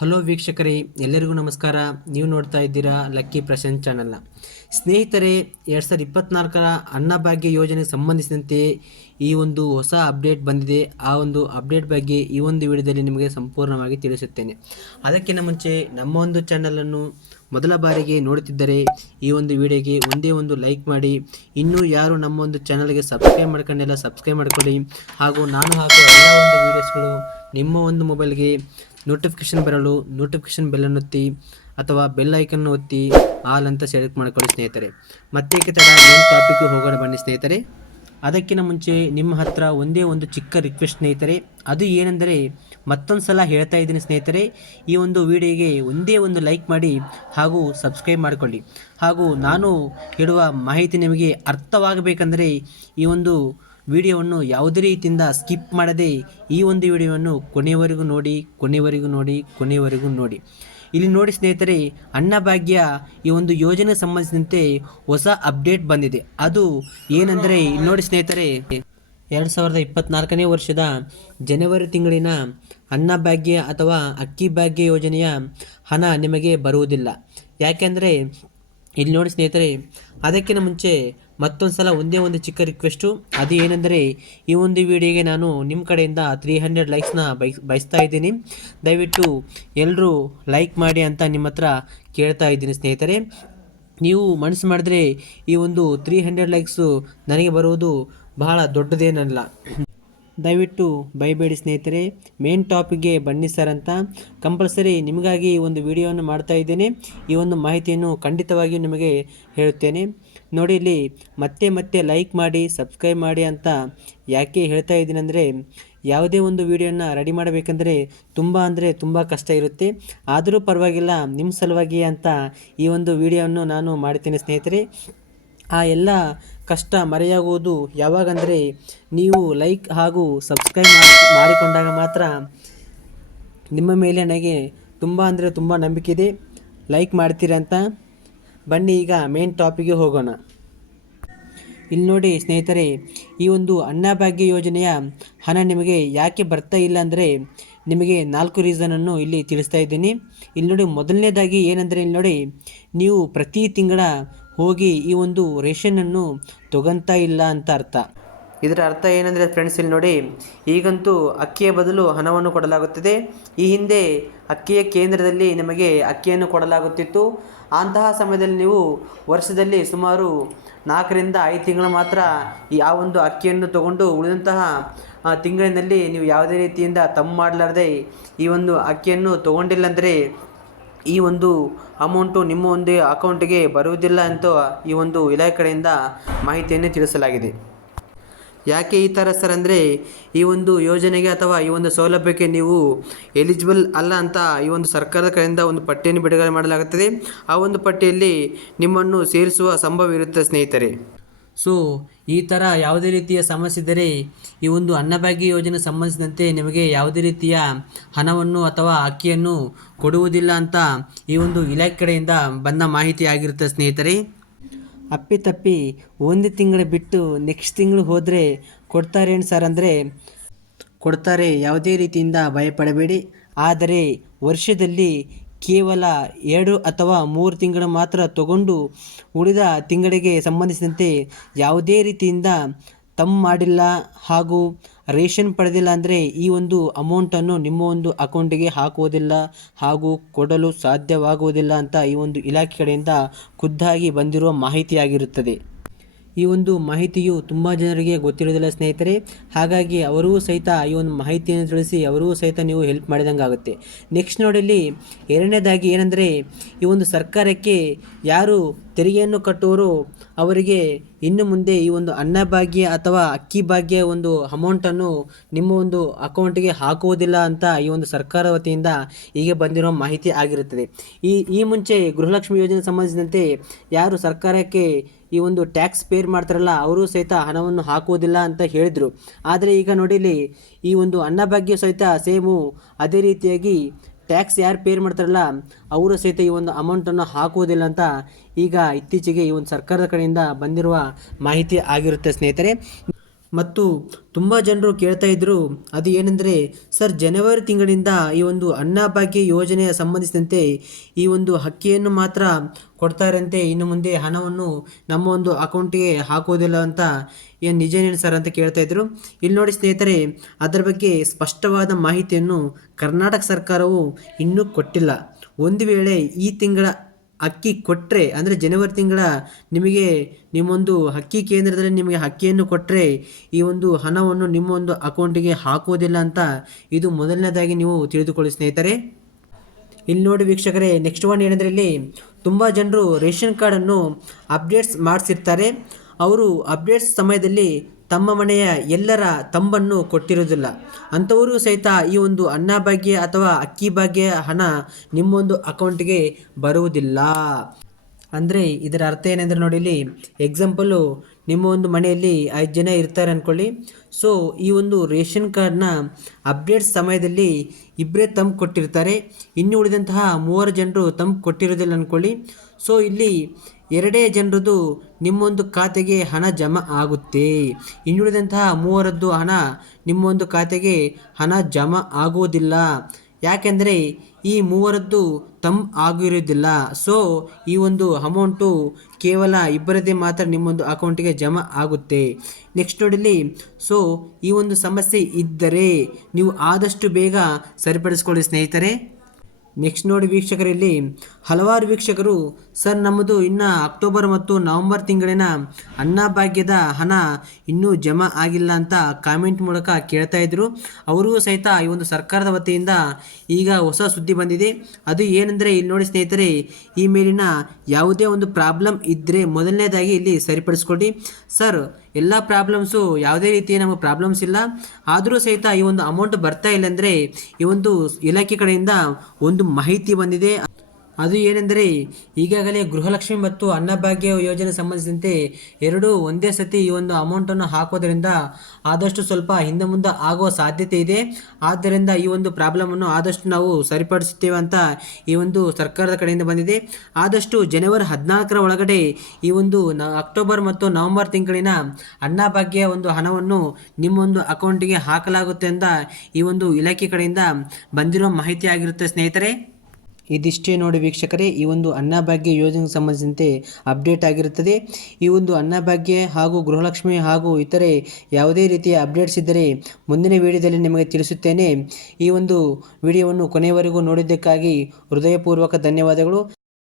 Hello ವೀಕ್ಷಕರೇ, ಎಲ್ಲರಿಗೂ ನಮಸ್ಕಾರ. ನೀವು ನೋಡ್ತಾ ಇದ್ದೀರಾ ಲಕ್ಕಿ ಪ್ರಶಾಂತ್ ಚಾನಲ್ನ. ಸ್ನೇಹಿತರೆ, 2024ರ ಅನ್ನಭಾಗ್ಯ ಯೋಜನೆಗೆ ಸಂಬಂಧಿಸಿದಂತೆ ಈ ಒಂದು ಹೊಸ ಅಪ್ಡೇಟ್ ಬಂದಿದೆ. ಆ ಒಂದು ಅಪ್ಡೇಟ್ ಬಗ್ಗೆ ಈ ಒಂದು ವಿಡಿಯೋದಲ್ಲಿ ನಿಮಗೆ ಸಂಪೂರ್ಣವಾಗಿ ತಿಳಿಸುತ್ತೇನೆ. ಅದಕ್ಕಿಂತ ಮುಂಚೆ ನಮ್ಮ ಒಂದು ಚಾನಲನ್ನು ಮೊದಲ ಬಾರಿಗೆ ನೋಡುತ್ತಿದ್ದರೆ ಈ ಒಂದು ವಿಡಿಯೋಗೆ ಒಂದೇ ಒಂದು ಲೈಕ್ ಮಾಡಿ. ಇನ್ನೂ ಯಾರು ನಮ್ಮ ಒಂದು ಚಾನಲ್ಗೆ ಸಬ್ಸ್ಕ್ರೈಬ್ ಮಾಡ್ಕೊಂಡೆಲ್ಲ ಸಬ್ಸ್ಕ್ರೈಬ್ ಮಾಡ್ಕೊಳ್ಳಿ. ಹಾಗೂ ನಾನು ಹಾಕುವ ಎಲ್ಲ ಒಂದು ವೀಡಿಯೋಸ್ಗಳು ನಿಮ್ಮ ಒಂದು ಮೊಬೈಲ್ಗೆ ನೋಟಿಫಿಕೇಶನ್ ಬರಲು ನೋಟಿಫಿಕೇಶನ್ ಬೆಲ್ಲನ್ನು ಒತ್ತಿ ಅಥವಾ ಬೆಲ್ ಐಕನ್ನು ಒತ್ತಿ ಆಲ್ ಅಂತ ಸೆಲೆಕ್ಟ್ ಮಾಡ್ಕೊಳ್ಳಿ ಸ್ನೇಹಿತರೆ. ಮತ್ತೆ ತಡ ಮೇನ್ ಟಾಪಿಕ್ಗೆ ಹೋಗೋಣ ಬನ್ನಿ ಸ್ನೇಹಿತರೆ. ಅದಕ್ಕಿಂತ ಮುಂಚೆ ನಿಮ್ಮ ಹತ್ರ ಒಂದೇ ಒಂದು ಚಿಕ್ಕ ರಿಕ್ವೆಸ್ಟ್ ಸ್ನೇಹಿತರೆ. ಅದು ಏನೆಂದರೆ, ಮತ್ತೊಂದು ಸಲ ಹೇಳ್ತಾ ಇದ್ದೀನಿ ಸ್ನೇಹಿತರೆ, ಈ ಒಂದು ವಿಡಿಯೋಗೆ ಒಂದೇ ಒಂದು ಲೈಕ್ ಮಾಡಿ ಹಾಗೂ ಸಬ್ಸ್ಕ್ರೈಬ್ ಮಾಡಿಕೊಳ್ಳಿ. ಹಾಗೂ ನಾನು ಹೇಳುವ ಮಾಹಿತಿ ನಿಮಗೆ ಅರ್ಥವಾಗಬೇಕಂದರೆ ಈ ಒಂದು ವಿಡಿಯೋವನ್ನು ಯಾವುದೇ ರೀತಿಯಿಂದ ಸ್ಕಿಪ್ ಮಾಡದೆ ಈ ಒಂದು ವಿಡಿಯೋವನ್ನು ಕೊನೆಯವರೆಗೂ ನೋಡಿ. ಇಲ್ಲಿ ನೋಡಿ ಸ್ನೇಹಿತರೆ, ಅನ್ನಭಾಗ್ಯ ಈ ಒಂದು ಯೋಜನೆಗೆ ಸಂಬಂಧಿಸಿದಂತೆ ಹೊಸ ಅಪ್ಡೇಟ್ ಬಂದಿದೆ. ಅದು ಏನೆಂದರೆ, ಇಲ್ಲಿ ನೋಡಿ ಸ್ನೇಹಿತರೆ, 2024ನೇ ವರ್ಷದ ಜನವರಿ ತಿಂಗಳಿನ ಅನ್ನಭಾಗ್ಯ ಅಥವಾ ಅಕ್ಕಿ ಭಾಗ್ಯ ಯೋಜನೆಯ ಹಣ ನಿಮಗೆ ಬರುವುದಿಲ್ಲ. ಯಾಕೆಂದರೆ ಇಲ್ಲಿ ನೋಡಿ ಸ್ನೇಹಿತರೆ, ಅದಕ್ಕಿಂತ ಮುಂಚೆ ಮತ್ತೊಂದು ಸಲ ಒಂದೇ ಒಂದು ಚಿಕ್ಕ ರಿಕ್ವೆಸ್ಟು. ಅದು ಏನೆಂದರೆ, ಈ ಒಂದು ವಿಡಿಯೋಗೆ ನಾನು ನಿಮ್ಮ ಕಡೆಯಿಂದ 300 ಲೈಕ್ಸ್ನ ಬಯಸ್ತಾ ಇದ್ದೀನಿ. ದಯವಿಟ್ಟು ಎಲ್ಲರೂ ಲೈಕ್ ಮಾಡಿ ಅಂತ ನಿಮ್ಮ ಹತ್ರ ಕೇಳ್ತಾ ಇದ್ದೀನಿ ಸ್ನೇಹಿತರೆ. ನೀವು ಮನಸ್ಸು ಮಾಡಿದ್ರೆ ಈ ಒಂದು 300 ಲೈಕ್ಸು ನನಗೆ ಬರುವುದು ಬಹಳ ದೊಡ್ಡದೇನಲ್ಲ. ದಯವಿಟ್ಟು ಬೈಬೇಡಿ ಸ್ನೇಹಿತರೆ. ಮೇನ್ ಟಾಪಿಕ್ಗೆ ಬನ್ನಿ ಸರ್ ಅಂತ ಕಂಪಲ್ಸರಿ ನಿಮಗಾಗಿ ಈ ಒಂದು ವಿಡಿಯೋವನ್ನು ಮಾಡ್ತಾ ಇದ್ದೇನೆ. ಈ ಒಂದು ಮಾಹಿತಿಯನ್ನು ಖಂಡಿತವಾಗಿಯೂ ನಿಮಗೆ ಹೇಳುತ್ತೇನೆ. ನೋಡಿ, ಇಲ್ಲಿ ಮತ್ತೆ ಲೈಕ್ ಮಾಡಿ ಸಬ್ಸ್ಕ್ರೈಬ್ ಮಾಡಿ ಅಂತ ಯಾಕೆ ಹೇಳ್ತಾ ಇದ್ದೀನಿ ಅಂದರೆ, ಯಾವುದೇ ಒಂದು ವಿಡಿಯೋನ ರೆಡಿ ಮಾಡಬೇಕಂದ್ರೆ ತುಂಬ ಕಷ್ಟ ಇರುತ್ತೆ. ಆದರೂ ಪರವಾಗಿಲ್ಲ, ನಿಮ್ಮ ಸಲುವಾಗಿ ಅಂತ ಈ ಒಂದು ವಿಡಿಯೋವನ್ನು ನಾನು ಮಾಡ್ತೇನೆ ಸ್ನೇಹಿತರೆ. ಆ ಎಲ್ಲ ಕಷ್ಟ ಮರೆಯಾಗುವುದು ಯಾವಾಗಂದರೆ, ನೀವು ಲೈಕ್ ಹಾಗೂ ಸಬ್ಸ್ಕ್ರೈಬ್ ಮಾಡಿಕೊಂಡಾಗ ಮಾತ್ರ. ನಿಮ್ಮ ಮೇಲೆ ನನಗೆ ತುಂಬ ನಂಬಿಕೆ ಇದೆ, ಲೈಕ್ ಮಾಡ್ತೀರಂತ. ಬನ್ನಿ ಈಗ ಮೇನ್ ಟಾಪಿಕ್ಗೆ ಹೋಗೋಣ. ಇಲ್ಲಿ ನೋಡಿ ಸ್ನೇಹಿತರೆ, ಈ ಒಂದು ಅನ್ನಭಾಗ್ಯ ಯೋಜನೆಯ ಹಣ ನಿಮಗೆ ಯಾಕೆ ಬರ್ತಾ ಇಲ್ಲ ಅಂದರೆ, ನಿಮಗೆ 4 ರೀಸನನ್ನು ಇಲ್ಲಿ ತಿಳಿಸ್ತಾ ಇದ್ದೀನಿ. ಇಲ್ಲಿ ನೋಡಿ, ಮೊದಲನೇದಾಗಿ ಏನೆಂದರೆ, ಇಲ್ಲಿ ನೋಡಿ, ನೀವು ಪ್ರತಿ ತಿಂಗಳ ಹೋಗಿ ಈ ಒಂದು ರೇಷನನ್ನು ತಗೊಂತಾ ಇಲ್ಲ ಅಂತ ಅರ್ಥ. ಇದರ ಅರ್ಥ ಏನಂದರೆ ಫ್ರೆಂಡ್ಸ್, ಇಲ್ಲಿ ನೋಡಿ, ಈಗಂತೂ ಅಕ್ಕಿಯ ಬದಲು ಹಣವನ್ನು ಕೊಡಲಾಗುತ್ತದೆ. ಈ ಹಿಂದೆ ಅಕ್ಕಿಯ ಕೇಂದ್ರದಲ್ಲಿ ನಿಮಗೆ ಅಕ್ಕಿಯನ್ನು ಕೊಡಲಾಗುತ್ತಿತ್ತು. ಅಂತಹ ಸಮಯದಲ್ಲಿ ನೀವು ವರ್ಷದಲ್ಲಿ ಸುಮಾರು 4ರಿಂದ 5 ತಿಂಗಳು ಮಾತ್ರ ಆ ಒಂದು ಅಕ್ಕಿಯನ್ನು ತಗೊಂಡು ಉಳಿದಂತಹ ತಿಂಗಳಿನಲ್ಲಿ ನೀವು ಯಾವುದೇ ರೀತಿಯಿಂದ ತಮ್ಮ ಮಾಡಲಾರದೆ ಈ ಒಂದು ಅಕ್ಕಿಯನ್ನು ತಗೊಂಡಿಲ್ಲ ಅಂದರೆ ಈ ಒಂದು ಅಮೌಂಟು ನಿಮ್ಮ ಒಂದು ಅಕೌಂಟಿಗೆ ಬರುವುದಿಲ್ಲ ಅಂತ ಈ ಒಂದು ಇಲಾಖೆ ಕಡೆಯಿಂದ ಮಾಹಿತಿಯನ್ನು ತಿಳಿಸಲಾಗಿದೆ. ಯಾಕೆ ಈ ಥರ ಸರ್ ಅಂದರೆ, ಈ ಒಂದು ಯೋಜನೆಗೆ ಅಥವಾ ಈ ಒಂದು ಸೌಲಭ್ಯಕ್ಕೆ ನೀವು ಎಲಿಜಿಬಲ್ ಅಲ್ಲ ಅಂತ ಈ ಒಂದು ಸರ್ಕಾರದ ಕಡೆಯಿಂದ ಒಂದು ಪಟ್ಟಿಯನ್ನು ಬಿಡುಗಡೆ ಮಾಡಲಾಗುತ್ತದೆ. ಆ ಒಂದು ಪಟ್ಟಿಯಲ್ಲಿ ನಿಮ್ಮನ್ನು ಸೇರಿಸುವ ಸಂಭವ ಇರುತ್ತೆ ಸ್ನೇಹಿತರೆ. ಸೊ ಈ ಥರ ಯಾವುದೇ ರೀತಿಯ ಸಮಸ್ಯೆ ಇದ್ದರೆ ಈ ಒಂದು ಅನ್ನಭಾಗ್ಯ ಯೋಜನೆ ಸಂಬಂಧಿಸಿದಂತೆ ನಿಮಗೆ ಯಾವುದೇ ರೀತಿಯ ಹಣವನ್ನು ಅಥವಾ ಅಕ್ಕಿಯನ್ನು ಕೊಡುವುದಿಲ್ಲ ಅಂತ ಈ ಒಂದು ಇಲಾಖೆ ಕಡೆಯಿಂದ ಬಂದ ಮಾಹಿತಿ ಆಗಿರುತ್ತೆ ಸ್ನೇಹಿತರೆ. ಅಪ್ಪಿತಪ್ಪಿ ಒಂದು ತಿಂಗಳು ಬಿಟ್ಟು ನೆಕ್ಸ್ಟ್ ತಿಂಗಳು ಹೋದರೆ ಕೊಡ್ತಾರೇನು ಸರ್ ಅಂದರೆ, ಕೊಡ್ತಾರೆ, ಯಾವುದೇ ರೀತಿಯಿಂದ ಭಯಪಡಬೇಡಿ. ಆದರೆ ವರ್ಷದಲ್ಲಿ ಕೇವಲ 2 ಅಥವಾ 3 ತಿಂಗಳು ಮಾತ್ರ ತಗೊಂಡು ಉಳಿದ ತಿಂಗಳಿಗೆ ಸಂಬಂಧಿಸಿದಂತೆ ಯಾವುದೇ ರೀತಿಯಿಂದ ಮಾಡಿಲ್ಲ ಹಾಗೂ ರೇಷನ್ ಪಡೆದಿಲ್ಲ ಅಂದರೆ ಈ ಒಂದು ಅಮೌಂಟನ್ನು ನಿಮ್ಮ ಒಂದು ಅಕೌಂಟಿಗೆ ಹಾಕುವುದಿಲ್ಲ ಹಾಗೂ ಕೊಡಲು ಸಾಧ್ಯವಾಗುವುದಿಲ್ಲ ಅಂತ ಈ ಒಂದು ಇಲಾಖೆ ಕಡೆಯಿಂದ ಖುದ್ದಾಗಿ ಬಂದಿರುವ ಮಾಹಿತಿಯಾಗಿರುತ್ತದೆ. ಈ ಒಂದು ಮಾಹಿತಿಯು ತುಂಬ ಜನರಿಗೆ ಗೊತ್ತಿರೋದಿಲ್ಲ ಸ್ನೇಹಿತರೆ. ಹಾಗಾಗಿ ಅವರೂ ಸಹಿತ ಈ ಒಂದು ಮಾಹಿತಿಯನ್ನು ತಿಳಿಸಿ ಅವರೂ ಸಹಿತ ನೀವು ಹೆಲ್ಪ್ ಮಾಡಿದಂಗೆ ಆಗುತ್ತೆ. ನೆಕ್ಸ್ಟ್ ನೋಡಲ್ಲಿ ಎರಡನೇದಾಗಿ ಏನೆಂದರೆ, ಈ ಒಂದು ಸರ್ಕಾರಕ್ಕೆ ಯಾರು ತೆರಿಗೆಯನ್ನು ಕಟ್ಟುವರೋ ಅವರಿಗೆ ಇನ್ನು ಮುಂದೆ ಈ ಒಂದು ಅನ್ನಭಾಗ್ಯ ಅಥವಾ ಅಕ್ಕಿ ಭಾಗ್ಯ ಒಂದು ಅಮೌಂಟನ್ನು ನಿಮ್ಮ ಒಂದು ಅಕೌಂಟಿಗೆ ಹಾಕುವುದಿಲ್ಲ ಅಂತ ಈ ಒಂದು ಸರ್ಕಾರ ವತಿಯಿಂದ ಈಗ ಬಂದಿರೋ ಮಾಹಿತಿ ಆಗಿರುತ್ತದೆ. ಈ ಮುಂಚೆ ಗೃಹಲಕ್ಷ್ಮಿ ಯೋಜನೆ ಸಂಬಂಧಿಸಿದಂತೆ ಯಾರು ಸರ್ಕಾರಕ್ಕೆ ಈ ಒಂದು ಟ್ಯಾಕ್ಸ್ ಪೇರ್ ಮಾಡ್ತಾರಲ್ಲ ಅವರು ಸಹಿತ ಹಣವನ್ನು ಹಾಕುವುದಿಲ್ಲ ಅಂತ ಹೇಳಿದರು. ಆದರೆ ಈಗ ನೋಡಿಲಿ, ಈ ಒಂದು ಅನ್ನಭಾಗ್ಯ ಸಹಿತ ಸೇಮು ಅದೇ ರೀತಿಯಾಗಿ ಟ್ಯಾಕ್ಸ್ ಯಾರು ಪೇರ್ ಮಾಡ್ತಾರಲ್ಲ ಅವರು ಸಹಿತ ಈ ಒಂದು ಅಮೌಂಟನ್ನು ಹಾಕುವುದಿಲ್ಲ ಅಂತ ಈಗ ಇತ್ತೀಚೆಗೆ ಈ ಒಂದು ಸರ್ಕಾರದ ಕಡೆಯಿಂದ ಬಂದಿರುವ ಮಾಹಿತಿ ಆಗಿರುತ್ತೆ ಸ್ನೇಹಿತರೆ. ಮತ್ತು ತುಂಬ ಜನರು ಕೇಳ್ತಾ ಇದ್ದರು, ಅದು ಏನೆಂದರೆ ಸರ್ ಜನವರಿ ತಿಂಗಳಿಂದ ಈ ಒಂದು ಅನ್ನಭಾಗ್ಯ ಯೋಜನೆಯ ಸಂಬಂಧಿಸಿದಂತೆ ಈ ಒಂದು ಅಕ್ಕಿಯನ್ನು ಮಾತ್ರ ಕೊಡ್ತಾರಂತೆ, ಇನ್ನು ಮುಂದೆ ಹಣವನ್ನು ನಮ್ಮ ಒಂದು ಅಕೌಂಟಿಗೆ ಹಾಕುವುದಿಲ್ಲ ಅಂತ ಏನು ನಿಜನೇನು ಸರ್ ಅಂತ ಕೇಳ್ತಾ ಇದ್ರು. ಇಲ್ಲಿ ನೋಡಿ ಸ್ನೇಹಿತರೆ, ಅದರ ಬಗ್ಗೆ ಸ್ಪಷ್ಟವಾದ ಮಾಹಿತಿಯನ್ನು ಕರ್ನಾಟಕ ಸರ್ಕಾರವು ಇನ್ನೂ ಕೊಟ್ಟಿಲ್ಲ. ಒಂದು ವೇಳೆ ಈ ತಿಂಗಳ ಅಕ್ಕಿ ಕೊಟ್ಟರೆ, ಅಂದರೆ ಜನವರಿ ತಿಂಗಳ ನಿಮಗೆ ನಿಮ್ಮೊಂದು ಅಕ್ಕಿ ಕೇಂದ್ರದಲ್ಲಿ ನಿಮಗೆ ಅಕ್ಕಿಯನ್ನು ಕೊಟ್ಟರೆ ಈ ಒಂದು ಹಣವನ್ನು ನಿಮ್ಮ ಒಂದು ಅಕೌಂಟಿಗೆ ಹಾಕುವುದಿಲ್ಲ ಅಂತ ಇದು ಮೊದಲನೇದಾಗಿ ನೀವು ತಿಳಿದುಕೊಳ್ಳಿ ಸ್ನೇಹಿತರೆ. ಇಲ್ಲಿ ನೋಡಿ ವೀಕ್ಷಕರೇ, ನೆಕ್ಸ್ಟ್ ಒನ್ ಏನಂದರೆ ಇಲ್ಲಿ ತುಂಬ ಜನರು ರೇಷನ್ ಕಾರ್ಡನ್ನು ಅಪ್ಡೇಟ್ಸ್ ಮಾಡಿಸಿರ್ತಾರೆ. ಅವರು ಅಪ್ಡೇಟ್ಸ್ ಸಮಯದಲ್ಲಿ ತಮ್ಮ ಮನೆಯ ಎಲ್ಲರ ತಂಬನ್ನು ಕೊಟ್ಟಿರುವುದಿಲ್ಲ. ಅಂಥವರು ಸಹಿತ ಈ ಒಂದು ಅನ್ನಭಾಗ್ಯ ಅಥವಾ ಅಕ್ಕಿ ಭಾಗ್ಯ ಹಣ ನಿಮ್ಮೊಂದು ಅಕೌಂಟಿಗೆ ಬರುವುದಿಲ್ಲ. ಅಂದರೆ ಇದರ ಅರ್ಥ ಏನೆಂದರೆ ನೋಡಿ, ಇಲ್ಲಿ ಎಕ್ಸಾಂಪಲ್ಲು ನಿಮ್ಮ ಒಂದು ಮನೆಯಲ್ಲಿ 5 ಜನ ಇರ್ತಾರೆ ಅಂದ್ಕೊಳ್ಳಿ. ಸೊ ಈ ಒಂದು ರೇಷನ್ ಕಾರ್ಡ್ನ ಅಪ್ಡೇಟ್ಸ್ ಸಮಯದಲ್ಲಿ ಇಬ್ಬರೇ ತಂಬ್ ಕೊಟ್ಟಿರ್ತಾರೆ, ಇನ್ನು ಉಳಿದಂತಹ 3 ಜನರು ತಂಬ್ ಕೊಟ್ಟಿರೋದಿಲ್ಲ ಅಂದ್ಕೊಳ್ಳಿ. ಸೊ ಇಲ್ಲಿ 2 ಜನರದ್ದು ನಿಮ್ಮೊಂದು ಖಾತೆಗೆ ಹಣ ಜಮಾ ಆಗುತ್ತೆ, ಇನ್ನುಳಿದಂತಹ 3ರದ್ದು ಹಣ ನಿಮ್ಮೊಂದು ಖಾತೆಗೆ ಹಣ ಜಮಾ ಆಗುವುದಿಲ್ಲ. ಯಾಕೆಂದರೆ ಈ 3ರದ್ದು ತಂಬ್ ಆಗಿರೋದಿಲ್ಲ. ಸೊ ಈ ಒಂದು ಅಮೌಂಟು ಕೇವಲ ಇಬ್ಬರದೇ ಮಾತ್ರ ನಿಮ್ಮೊಂದು ಅಕೌಂಟಿಗೆ ಜಮಾ ಆಗುತ್ತೆ. ನೆಕ್ಸ್ಟ್ ನೋಡಿಲಿ, ಸೊ ಈ ಒಂದು ಸಮಸ್ಯೆ ಇದ್ದರೆ ನೀವು ಆದಷ್ಟು ಬೇಗ ಸರಿಪಡಿಸ್ಕೊಳ್ಳಿ ಸ್ನೇಹಿತರೆ. ನೆಕ್ಸ್ಟ್ ನೋಡಿ ವೀಕ್ಷಕರಲ್ಲಿ, ಹಲವಾರು ವೀಕ್ಷಕರು ಸರ್ ನಮ್ಮದು ಇನ್ನು ಅಕ್ಟೋಬರ್ ಮತ್ತು ನವೆಂಬರ್ ತಿಂಗಳಿನ ಅನ್ನಭಾಗ್ಯದ ಹಣ ಇನ್ನೂ ಜಮಾ ಆಗಿಲ್ಲ ಅಂತ ಕಾಮೆಂಟ್ ಮೂಲಕ ಕೇಳ್ತಾ ಇದ್ರು. ಅವರೂ ಸಹಿತ ಈ ಒಂದು ಸರ್ಕಾರದ ವತಿಯಿಂದ ಈಗ ಹೊಸ ಸುದ್ದಿ ಬಂದಿದೆ. ಅದು ಏನೆಂದರೆ ಇಲ್ಲಿ ನೋಡಿ ಸ್ನೇಹಿತರೆ, ಈ ಮೇಲಿನ ಯಾವುದೇ ಒಂದು ಪ್ರಾಬ್ಲಮ್ ಇದ್ದರೆ ಮೊದಲನೇದಾಗಿ ಇಲ್ಲಿ ಸರಿಪಡಿಸ್ಕೊಡಿ. ಸರ್ ಎಲ್ಲ ಪ್ರಾಬ್ಲಮ್ಸು ಯಾವುದೇ ರೀತಿಯ ನಮಗೆ ಪ್ರಾಬ್ಲಮ್ಸ್ ಇಲ್ಲ, ಆದರೂ ಸಹಿತ ಈ ಒಂದು ಅಮೌಂಟ್ ಬರ್ತಾ ಇಲ್ಲ ಅಂದರೆ ಈ ಒಂದು ಇಲಾಖೆ ಕಡೆಯಿಂದ ಒಂದು ಮಾಹಿತಿ ಬಂದಿದೆ. ಅದು ಏನೆಂದರೆ ಈಗಾಗಲೇ ಗೃಹಲಕ್ಷ್ಮಿ ಮತ್ತು ಅನ್ನಭಾಗ್ಯ ಯೋಜನೆ ಸಂಬಂಧಿಸಿದಂತೆ ಎರಡೂ ಒಂದೇ ಸತಿ ಈ ಒಂದು ಅಮೌಂಟನ್ನು ಹಾಕೋದರಿಂದ ಆದಷ್ಟು ಸ್ವಲ್ಪ ಹಿಂದೆ ಮುಂದೆ ಆಗುವ ಸಾಧ್ಯತೆ ಇದೆ. ಆದ್ದರಿಂದ ಈ ಒಂದು ಪ್ರಾಬ್ಲಮನ್ನು ಆದಷ್ಟು ನಾವು ಸರಿಪಡಿಸುತ್ತೇವೆ ಅಂತ ಈ ಒಂದು ಸರ್ಕಾರದ ಕಡೆಯಿಂದ ಬಂದಿದೆ. ಆದಷ್ಟು ಜನವರಿ 14ರ ಒಳಗಡೆ ಈ ಒಂದು ಅಕ್ಟೋಬರ್ ಮತ್ತು ನವೆಂಬರ್ ತಿಂಗಳಿನ ಅನ್ನಭಾಗ್ಯ ಒಂದು ಹಣವನ್ನು ನಿಮ್ಮೊಂದು ಅಕೌಂಟಿಗೆ ಹಾಕಲಾಗುತ್ತೆ ಅಂತ ಈ ಒಂದು ಇಲಾಖೆ ಕಡೆಯಿಂದ ಬಂದಿರೋ ಮಾಹಿತಿ ಆಗಿರುತ್ತೆ ಸ್ನೇಹಿತರೆ. ಇದಿಷ್ಟೇ ನೋಡಿ ವೀಕ್ಷಕರೇ, ಈ ಒಂದು ಅನ್ನಭಾಗ್ಯ ಯೋಜನೆಗೆ ಸಂಬಂಧಿಸಿದಂತೆ ಅಪ್ಡೇಟ್ ಆಗಿರುತ್ತದೆ. ಈ ಒಂದು ಅನ್ನಭಾಗ್ಯ ಹಾಗೂ ಗೃಹಲಕ್ಷ್ಮಿ ಹಾಗೂ ಇತರೆ ಯಾವುದೇ ರೀತಿಯ ಅಪ್ಡೇಟ್ಸ್ ಇದ್ದರೆ ಮುಂದಿನ ವಿಡಿಯೋದಲ್ಲಿ ನಿಮಗೆ ತಿಳಿಸುತ್ತೇನೆ. ಈ ಒಂದು ವಿಡಿಯೋವನ್ನು ಕೊನೆಯವರೆಗೂ ನೋಡಿದ್ದಕ್ಕಾಗಿ ಹೃದಯಪೂರ್ವಕ ಧನ್ಯವಾದಗಳು.